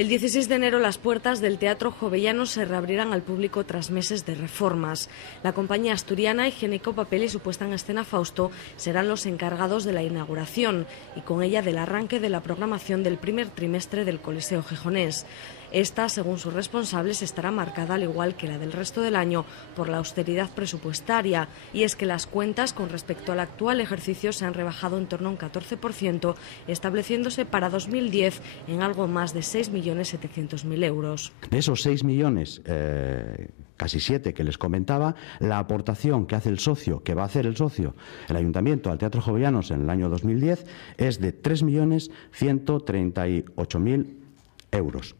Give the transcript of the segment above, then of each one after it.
El 16 de enero las puertas del Teatro Jovellanos se reabrirán al público tras meses de reformas. La compañía asturiana Higiénico Papel y su puesta en escena Fausto serán los encargados de la inauguración y con ella del arranque de la programación del primer trimestre del Coliseo gijonés. Esta, según sus responsables, estará marcada, al igual que la del resto del año, por la austeridad presupuestaria. Y es que las cuentas con respecto al actual ejercicio se han rebajado en torno a un 14%, estableciéndose para 2010 en algo más de 6.700.000 euros. De esos 6 millones, casi 7 que les comentaba, la aportación que hace el socio, que va a hacer el socio, el Ayuntamiento, al Teatro Jovellanos en el año 2010, es de 3.138.000 euros.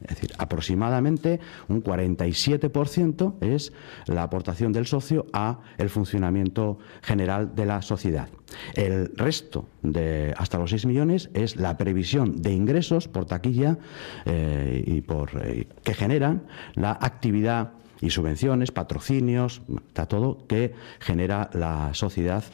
Es decir, aproximadamente un 47% es la aportación del socio a el funcionamiento general de la sociedad. El resto, hasta los 6 millones, es la previsión de ingresos por taquilla que generan la actividad y subvenciones, patrocinios, está todo que genera la sociedad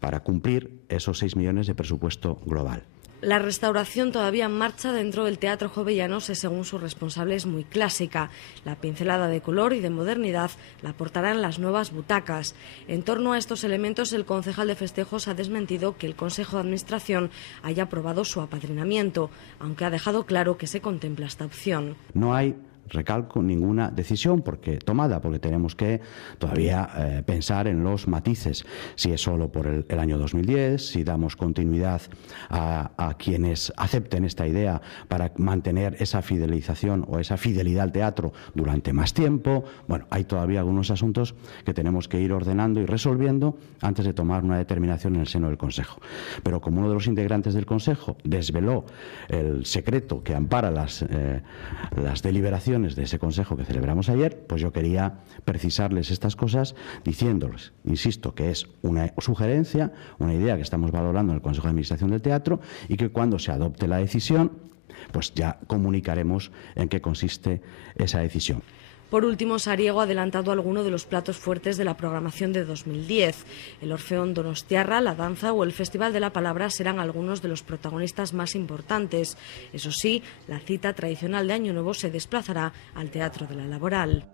para cumplir esos 6 millones de presupuesto global. La restauración todavía en marcha dentro del Teatro Jovellanos es, según sus responsables, muy clásica. La pincelada de color y de modernidad la aportarán las nuevas butacas. En torno a estos elementos, el concejal de festejos ha desmentido que el Consejo de Administración haya aprobado su apadrinamiento, aunque ha dejado claro que se contempla esta opción. No hay, recalco, ninguna decisión tomada, porque tenemos que todavía pensar en los matices, si es solo por el año 2010, si damos continuidad a quienes acepten esta idea para mantener esa fidelización o esa fidelidad al teatro durante más tiempo. Bueno, hay todavía algunos asuntos que tenemos que ir ordenando y resolviendo antes de tomar una determinación en el seno del Consejo. Pero como uno de los integrantes del Consejo desveló el secreto que ampara las deliberaciones de ese Consejo que celebramos ayer, pues yo quería precisarles estas cosas diciéndoles, insisto, que es una sugerencia, una idea que estamos valorando en el Consejo de Administración del Teatro y que cuando se adopte la decisión, pues ya comunicaremos en qué consiste esa decisión. Por último, Sariego ha adelantado alguno de los platos fuertes de la programación de 2010. El Orfeón Donostiarra, la danza o el Festival de la Palabra serán algunos de los protagonistas más importantes. Eso sí, la cita tradicional de Año Nuevo se desplazará al Teatro de la Laboral.